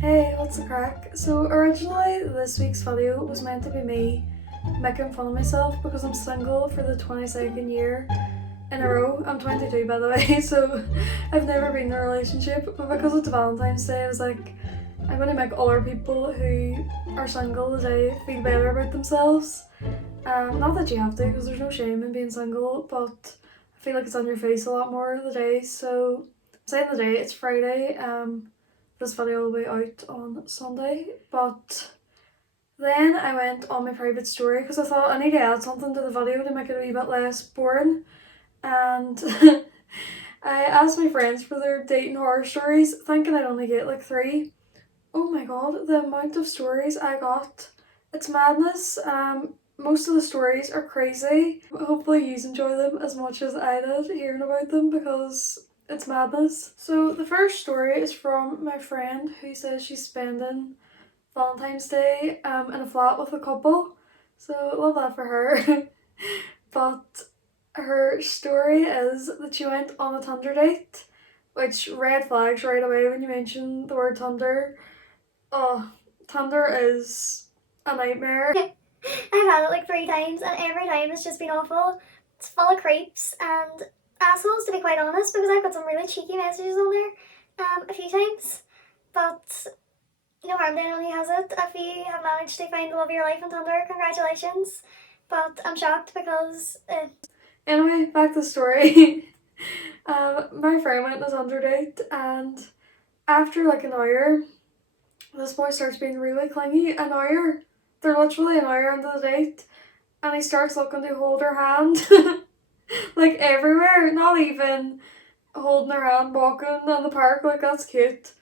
Hey, what's the crack? So originally this week's video was meant to be me making fun of myself because I'm single for the 22nd year in a row. I'm 22 by the way, so I've never been in a relationship, but because it's Valentine's Day I was like, I'm gonna make other people who are single today feel better about themselves. Not that you have to, because there's no shame in being single, but I feel like it's on your face a lot more the day. So I'm saying the day, it's Friday. This video will be out on Sunday, but then I went on my private story because I thought I need to add something to the video to make it a wee bit less boring. And I asked my friends for their dating horror stories, thinking I'd only get like 3. Oh my god, the amount of stories I got. It's madness. Most of the stories are crazy. Hopefully you enjoy them as much as I did hearing about them because it's madness. So the first story is from my friend who says she's spending Valentine's Day in a flat with a couple. So love that for her. But her story is that she went on a Tinder date, which red flags right away when you mention the word Tinder. Oh, Tinder is a nightmare. I've had it like 3 times, and every time it's just been awful. It's full of creeps and assholes, to be quite honest, because I've got some really cheeky messages on there a few times. But no harm to anyone who has it. If you have managed to find the love of your life on Tinder, congratulations. But I'm shocked because Anyway, back to the story. My friend went on a Tinder date, and after like an hour, this boy starts being really clingy. An hour. They're literally an hour into the date, and he starts looking to hold her hand. Like everywhere, not even holding her hand walking on the park, like that's cute.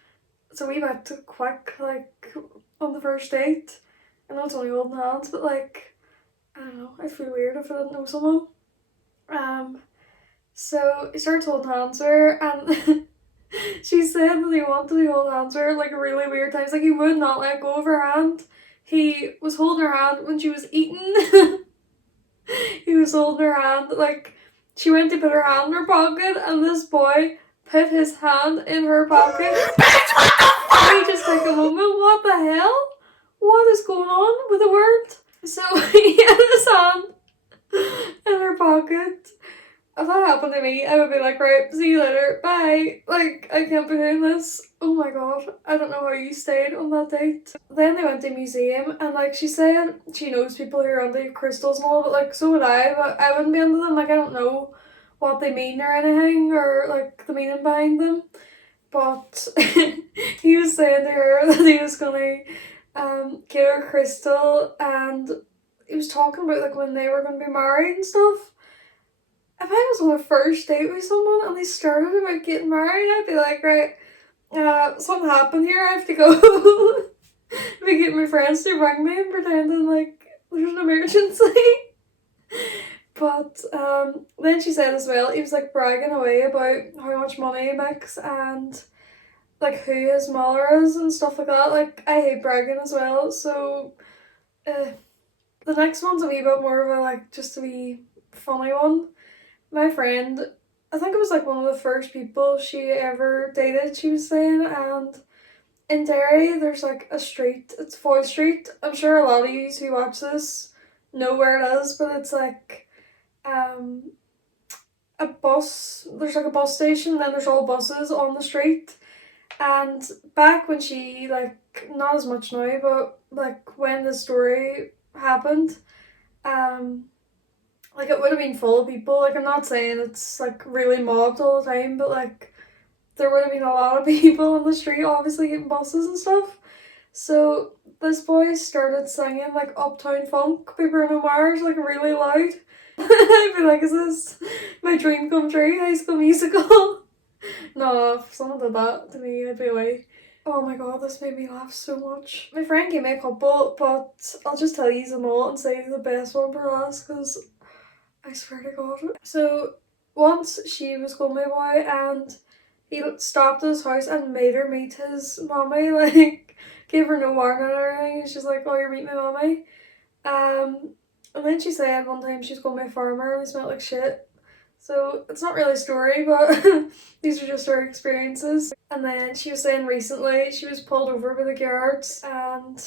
So we went too quick, like on the first date. I know it's only holding hands, but like, I don't know, I feel weird if I didn't know someone. Um, so he starts holding hands with her, and she said that he wanted to hold hands with her like really weird times. Like he would not let go of her hand. He was holding her hand when she was eating. He was holding her hand, like she went to put her hand in her pocket, and this boy put his hand in her pocket. Let me just take a moment. What the hell? What is going on with the word? So he had his hand in her pocket. If that happened to me, I would be like, right, see you later, bye. Like, I can't be doing this. Oh my god, I don't know how you stayed on that date. Then they went to a museum, and like she said, she knows people who are into crystals and all, but like, so would I, but I wouldn't be into them. Like, I don't know what they mean or anything, or like the meaning behind them. But he was saying to her that he was gonna get her a crystal, and he was talking about like when they were gonna be married and stuff. If I was on a first date with someone and they started about getting married, I'd be like, right, something happened here, I have to go. Be getting my friends to bring me and pretending like there's an emergency. But then she said as well, he was like bragging away about how much money he makes and like who his mother is and stuff like that. Like I hate bragging as well, so the next one's a wee bit more of a like just a wee funny one. My friend, I think it was like one of the first people she ever dated, she was saying, and in Derry there's like a street, it's Foyle Street. I'm sure a lot of you who watch this know where it is, but it's like um a bus, there's like a bus station, then there's all buses on the street. And back when she, like, not as much now, but like when the story happened, um like it would have been full of people. Like I'm not saying it's like really mobbed all the time, but like there would have been a lot of people on the street obviously getting buses and stuff. So this boy started singing like Uptown Funk by Bruno Mars like really loud. I'd be like, is this my dream come true, High School Musical? No, if someone did that to me, I'd be away. Oh my god, this made me laugh so much. My friend gave me a couple, but I'll just tell you them all and save the best one for last because I swear to god. So once she was going my boy and he stopped at his house and made her meet his mommy, like gave her no warning or anything. She's like, oh, you're meeting my mommy. And then she said one time she was going to my farmer and he smelled like shit. So it's not really a story, but these are just her experiences. And then she was saying recently she was pulled over by the guards and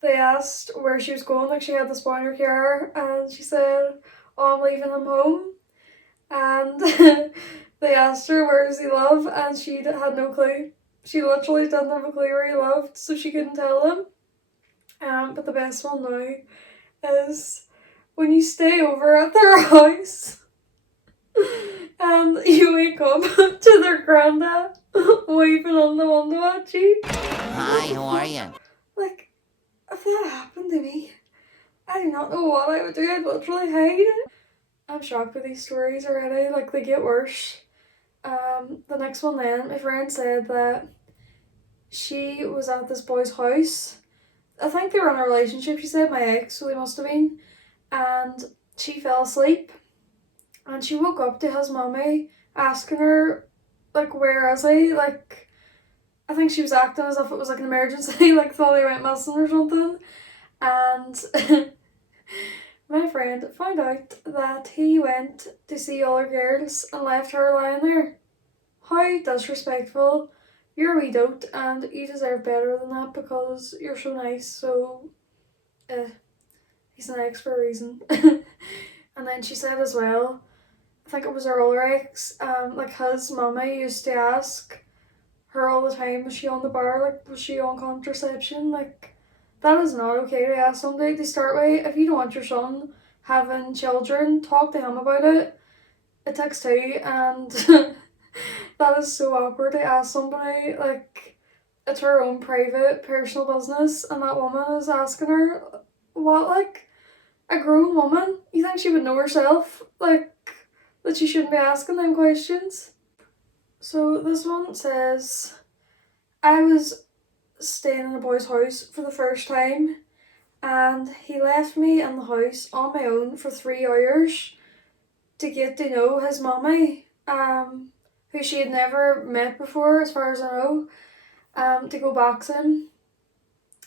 they asked where she was going, like she had this boy in her car, and she said, "Oh, I'm leaving him home." And they asked her where does he live, and she had no clue. She literally didn't have a clue where he lived, so she couldn't tell them. But the best one now is when you stay over at their house and you wake up to their granddad waving on the window at you. Hi, how are you? Like, if that happened to me, I do not know what I would do. I'd literally hide. I'm shocked with these stories already. Like, they get worse. The next one then, my friend said that she was at this boy's house. I think they were in a relationship, she said, my ex, so they must have been. And she fell asleep. And she woke up to his mummy asking her, like, where is he? Like, I think she was acting as if it was like an emergency, like thought he went missing or something. And my friend found out that he went to see other girls and left her lying there. How disrespectful. You're a wee dote and you deserve better than that because you're so nice, so he's an ex for a reason. And then she said as well, I think it was her other ex, like his mummy used to ask her all the time, was she on the bar, like was she on contraception? Like, that is not okay to ask somebody to start with. If you don't want your son having children, talk to him about it. It takes two, and that is so awkward to ask somebody, like, it's her own private, personal business, and that woman is asking her, what, like, a grown woman? You think she would know herself, like, that she shouldn't be asking them questions? So this one says, I was staying in a boy's house for the first time, and he left me in the house on my own for 3 hours to get to know his mummy, who she had never met before, as far as I know, to go boxing.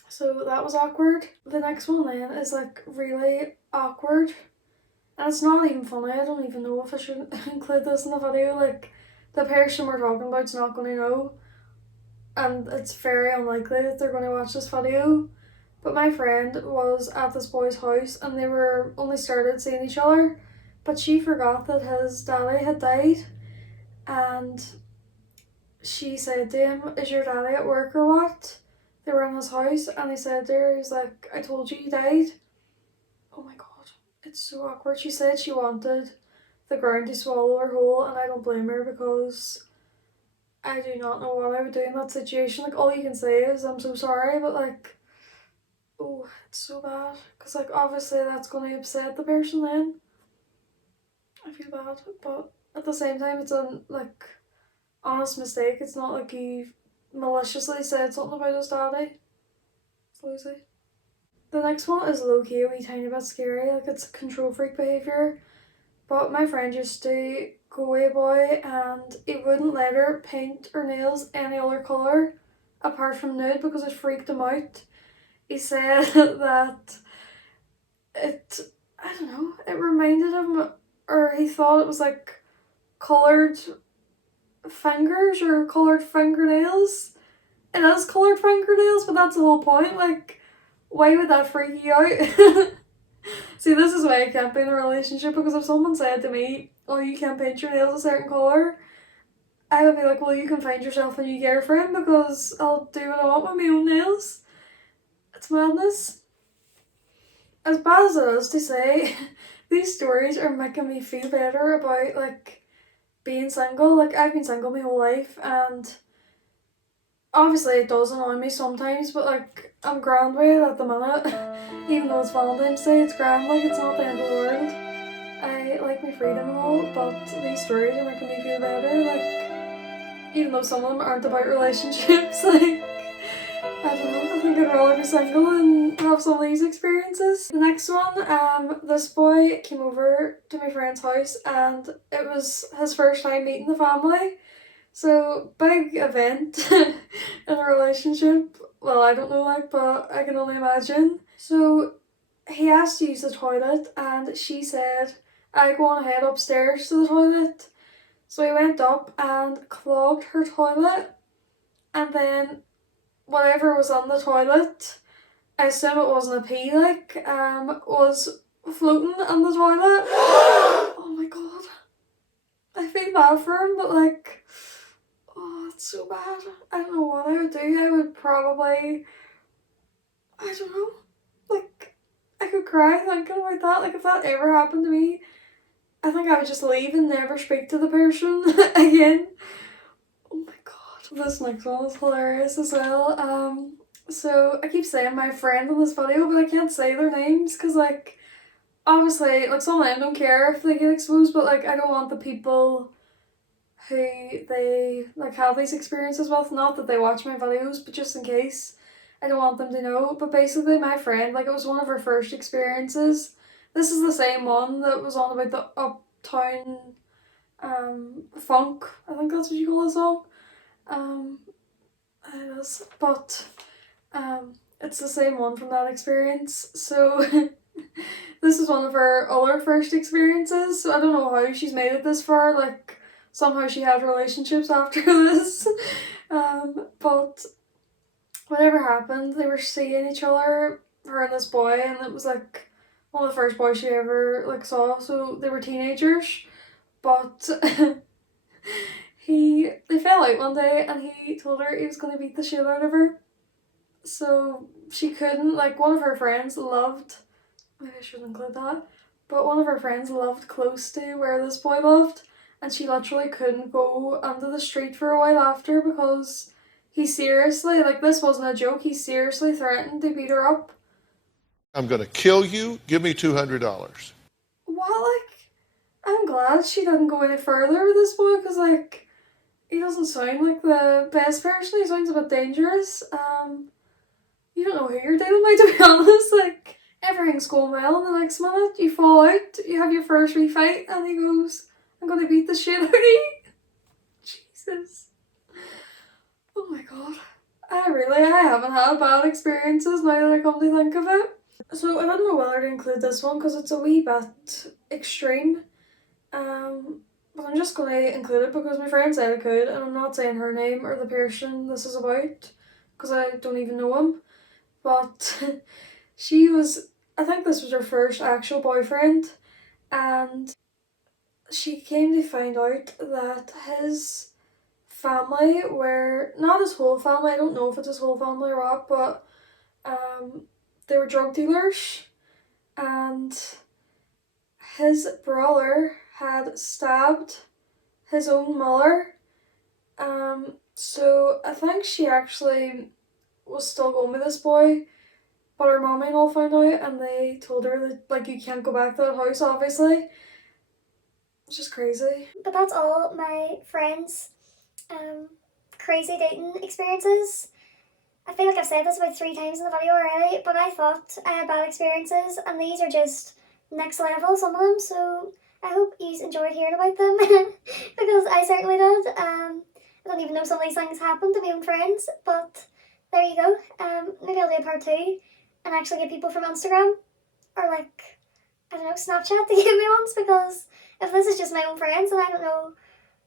So that was awkward. The next one then is like really awkward. And it's not even funny. I don't even know if I should include this in the video. Like, the person we're talking about's not going to know. And it's very unlikely that they're going to watch this video. But my friend was at this boy's house and they were only started seeing each other. But she forgot that his daddy had died. And she said to him, is your daddy at work or what? They were in his house and he said to her, he's like, I told you he died. Oh my god, it's so awkward. She said she wanted the ground to swallow her whole, and I don't blame her because I do not know what I would do in that situation. Like, all you can say is, I'm so sorry, but like, oh, it's so bad. Because like, obviously that's going to upset the person then. I feel bad, but at the same time, it's a like honest mistake. It's not like he maliciously said something about his daddy. It's Lucy. The next one is low-key a wee tiny bit scary, like it's control freak behaviour. But my friend used to go away boy and he wouldn't let her paint her nails any other colour apart from nude because it freaked him out. He said that it, I don't know, it reminded him, or he thought it was like coloured fingers or coloured fingernails. It is coloured fingernails, but that's the whole point. Like, why would that freak you out? See, this is why I can't be in a relationship, because if someone said to me, oh, you can't paint your nails a certain colour, I would be like, well, you can find yourself a new girlfriend because I'll do what I want with my own nails. It's madness. As bad as it is to say, these stories are making me feel better about, like, being single. Like, I've been single my whole life, and obviously it does annoy me sometimes, but like, I'm grand with it at the minute. Even though it's Valentine's Day, it's grand, like it's not the end of the world. I like my freedom and all, but these stories are making me feel better, like, even though some of them aren't about relationships, like, I don't know, I think I'd rather be single and have some of these experiences. The next one, this boy came over to my friend's house and it was his first time meeting the family. So, big event in a relationship. Well, I don't know, like, but I can only imagine. So, he asked to use the toilet, and she said, I go on ahead upstairs to the toilet. So I went up and clogged her toilet, and then whatever was on the toilet, I assume it wasn't a pee, like, was floating on the toilet. Oh my god. I feel bad for him, but like, oh, it's so bad. I don't know what I would do. I would probably, I don't know, like, I could cry thinking about that. Like, if that ever happened to me, I think I would just leave and never speak to the person again. Oh my god. This next one is hilarious as well. So I keep saying my friend in this video, but I can't say their names because, like, obviously, like, some of them don't care if they get exposed, but like, I don't want the people who they like have these experiences with, not that they watch my videos, but just in case, I don't want them to know. But basically, my friend, like, it was one of her first experiences. This is the same one that was on about the Uptown Funk, I think that's what you call the song. It is, but it's the same one from that experience. So this is one of her other first experiences. So I don't know how she's made it this far. Like, somehow she had relationships after this. But whatever happened, they were seeing each other, her and this boy, and it was like one of the first boys she ever like saw. So they were teenagers, but they fell out one day, and he told her he was gonna beat the shit out of her. So she couldn't, like, one of her friends loved, maybe I should include that, but one of her friends lived close to where this boy lived, and she literally couldn't go onto the street for a while after because he seriously, like, this wasn't a joke, he seriously threatened to beat her up. I'm going to kill you. Give me $200. What, like, I'm glad she didn't go any further with this boy because, like, he doesn't sound like the best person, he sounds a bit dangerous. You don't know who you're dealing with, to be honest. Like, everything's going well, and the next minute you fall out, you have your first wee fight, and he goes, I'm gonna beat the shit out of you. Jesus. Oh my god. I haven't had bad experiences now that I come to think of it. So I don't know whether to include this one because it's a wee bit extreme. But I'm just gonna include it because my friend said I could, and I'm not saying her name or the person this is about because I don't even know him. But I think this was her first actual boyfriend, and she came to find out that his family were, not his whole family, I don't know if it's his whole family or what, but they were drug dealers, and his brother had stabbed his own mother. So I think she actually was still going with this boy, but her mommy and all found out, and they told her that, like, you can't go back to that house, obviously. It's just crazy. But that's all my friends' crazy dating experiences. I feel like I've said this about 3 times in the video already, but I thought I had bad experiences, and these are just next level, some of them, so I hope you enjoyed hearing about them, because I certainly did. I don't even know some of these things happened to my own friends, but there you go. Maybe I'll do a part 2 and actually get people from Instagram or, like, I don't know, Snapchat to give me ones, because if this is just my own friends and I don't know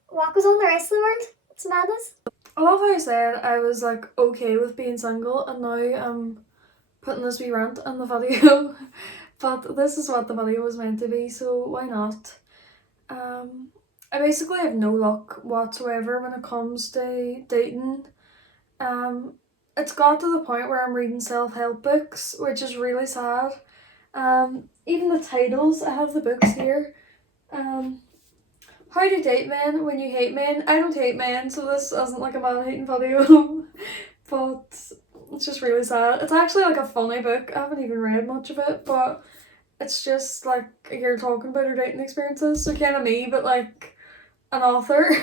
what goes on the rest of the world, it's madness. I love how I said I was, like, okay with being single, and now I'm putting this wee rant in the video. But this is what the video was meant to be, so why not? I basically have no luck whatsoever when it comes to dating. It's got to the point where I'm reading self-help books, which is really sad. Even the titles, I have the books here. How to date men when you hate men. I don't hate men, so this isn't like a man hating video. But it's just really sad. It's actually like a funny book. I haven't even read much of it, but it's just like you're talking about her dating experiences. So kind of me, but like an author.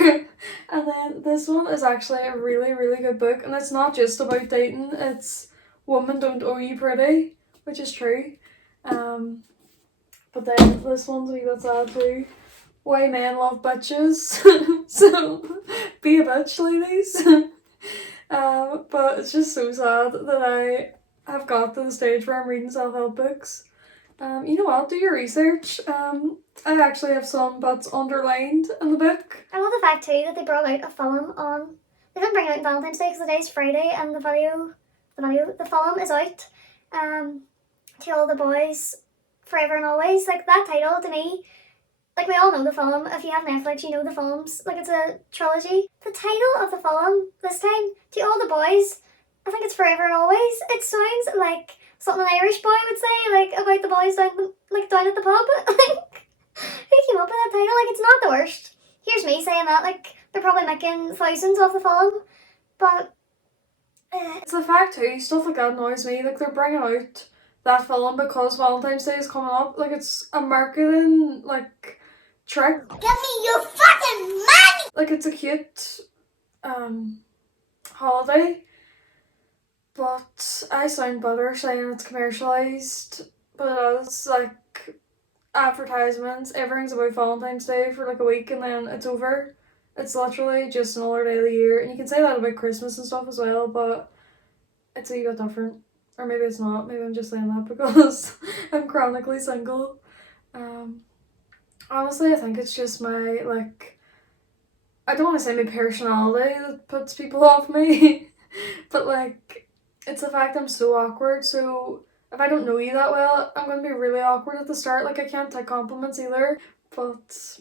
And then this one is actually a really, really good book, and it's not just about dating. It's Women Don't Owe You Pretty, which is true. But then this one's a wee bit sad too. Why men love bitches. So be a bitch, ladies. But it's just so sad that I have got to the stage where I'm reading self-help books. You know what? Do your research. I actually have some that's underlined in the book. I love the fact too that they brought out a film on. They didn't bring it out on Valentine's Day because the day's Friday, and the film is out. To all the boys, forever and always. Like that title to me. Like we all know the film. If you have Netflix, you know the films. Like it's a trilogy. The title of the film this time, To All the Boys, I think it's Forever and Always. It sounds like something an Irish boy would say, like about the boys down at the pub. Like who came up with that title? Like it's not the worst. Here's me saying that. Like they're probably making thousands off the film, but It's the fact too, stuff like that annoys me. Like they're bringing out that film because Valentine's Day is coming up. Like it's a marketing like trick. give me your fucking money. Like it's a cute holiday, but I sound better saying it's commercialised. But it is like advertisements. Everything's about Valentine's Day for like a week and then it's over. It's literally just another day of the year, and you can say that about Christmas and stuff as well, but it's a wee bit different. Or maybe it's not. Maybe I'm just saying that because I'm chronically single. Honestly, I think it's just my, like, I don't want to say my personality that puts people off me, but, like, it's the fact I'm so awkward, so if I don't know you that well, I'm going to be really awkward at the start. Like, I can't take compliments either, but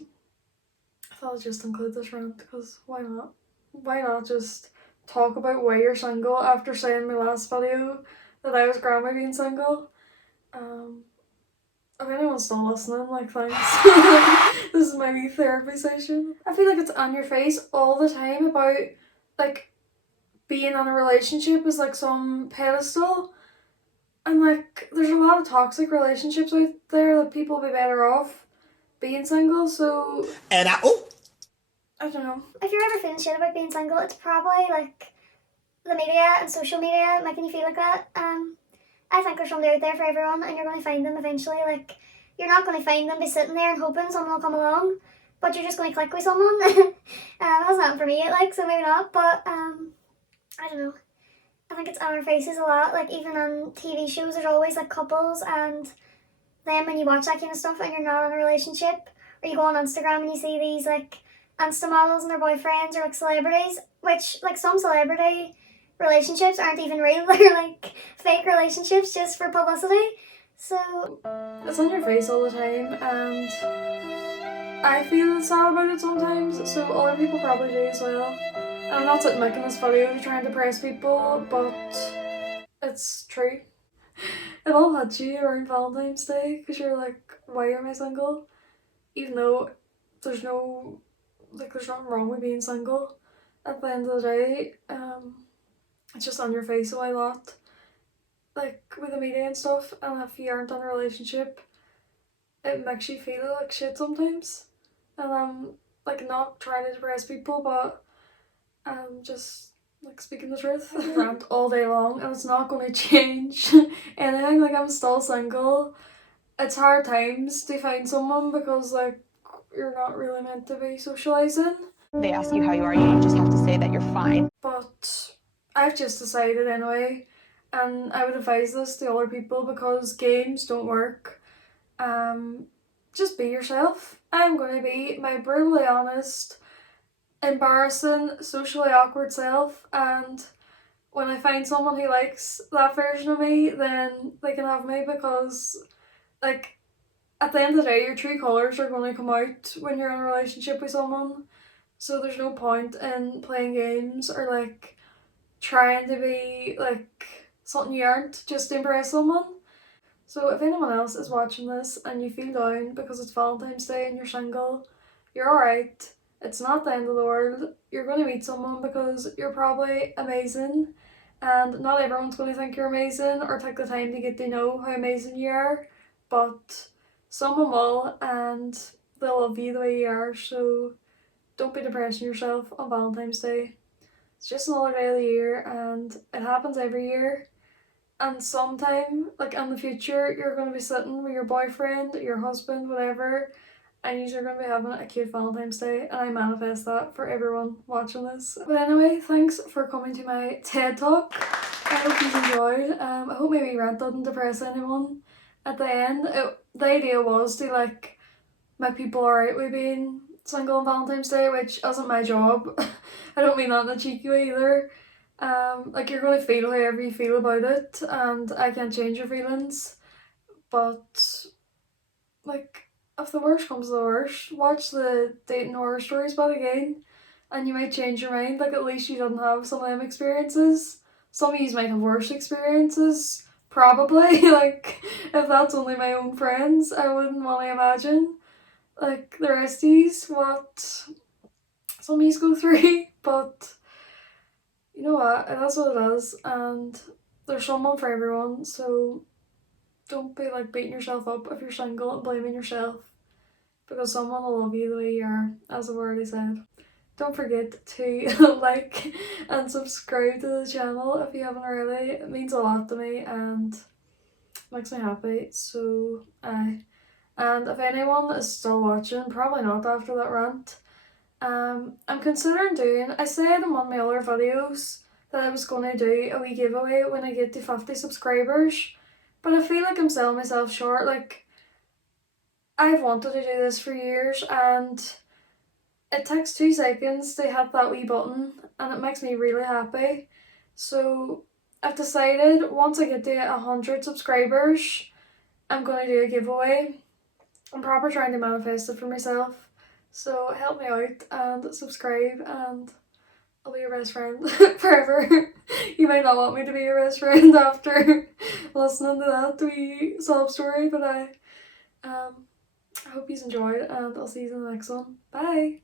I thought I'd just include this rant, because why not? Why not just talk about why you're single after saying in my last video that I was grandma being single? If anyone's still listening, like, thanks. This is my wee therapy session. I feel like it's on your face all the time about, like, being in a relationship is, like, some pedestal. And, like, there's a lot of toxic relationships out there that people would be better off being single, so... And I don't know. If you're ever feeling shit about being single, it's probably like the media and social media making you feel like that. I think there's somebody out there for everyone, and you're going to find them eventually. Like you're not going to find them by sitting there and hoping someone will come along, but you're just going to click with someone. It hasn't happened for me yet, like, so maybe not. But I don't know. I think it's on our faces a lot. Like even on TV shows, there's always like couples, and then when you watch that kind of stuff and you're not in a relationship, or you go on Instagram and you see these like Insta models and their boyfriends are like celebrities, which like some celebrity relationships aren't even real. They're like fake relationships just for publicity. So it's on your face all the time, and I feel sad about it sometimes, so other people probably do as well. And I'm not sitting making this video to try and depress people, but it's true. It all hits you around Valentine's Day because you're like, why am I single? Even though there's nothing wrong with being single. At the end of the day, it's just on your face a lot. Like with the media and stuff, and if you aren't in a relationship, it makes you feel like shit sometimes. And I'm like not trying to depress people, but I'm just like speaking the truth. I rant all day long, and it's not going to change anything. Like I'm still single. It's hard times to find someone because like you're not really meant to be socializing. They ask you how you are, you just have to say that you're fine. But I've just decided anyway, and I would advise this to other people because games don't work. Just be yourself. I'm going to be my brutally honest, embarrassing, socially awkward self, and when I find someone who likes that version of me, then they can have me because, like, at the end of the day, your true colours are going to come out when you're in a relationship with someone. So there's no point in playing games or like trying to be like something you aren't just to impress someone. So if anyone else is watching this and you feel down because it's Valentine's Day and you're single, you're alright. It's not the end of the world. You're going to meet someone because you're probably amazing, and not everyone's going to think you're amazing or take the time to get to know how amazing you are, but someone will, and they'll love you the way you are, so don't be depressing yourself on Valentine's Day. It's just another day of the year, and it happens every year. And sometime, like in the future, you're going to be sitting with your boyfriend, your husband, whatever, and you're going to be having a cute Valentine's Day, and I manifest that for everyone watching this. But anyway, thanks for coming to my TED Talk. I hope you enjoyed. I hope maybe rant didn't depress anyone. at the end, the idea was to like make people alright with being single on Valentine's Day, which isn't my job. I don't mean that in a cheeky way either. Like you're gonna feel however you feel about it, and I can't change your feelings. But like, if the worst comes to the worst, watch the Dating Horror Stories back again, and you might change your mind. Like at least you didn't have some of them experiences. Some of you might have worse experiences. Probably, like, if that's only my own friends, I wouldn't want to imagine, like, the rest of yous, what some of yous go through, but you know what, that's what it is, and there's someone for everyone, so don't be, like, beating yourself up if you're single and blaming yourself, because someone will love you the way you are, as I've already said. Don't forget to like and subscribe to the channel if you haven't already. It means a lot to me and makes me happy. So and if anyone is still watching, probably not after that rant, I'm considering doing, I said in one of my other videos that I was going to do a wee giveaway when I get to 50 subscribers, but I feel like I'm selling myself short. Like, I've wanted to do this for years and it takes 2 seconds to hit that wee button and it makes me really happy. So I've decided once I get to 100 subscribers, I'm going to do a giveaway. I'm proper trying to manifest it for myself. So help me out and subscribe and I'll be your best friend forever. You might not want me to be your best friend after listening to that wee sob story, but I hope you enjoyed and I'll see you in the next one. Bye!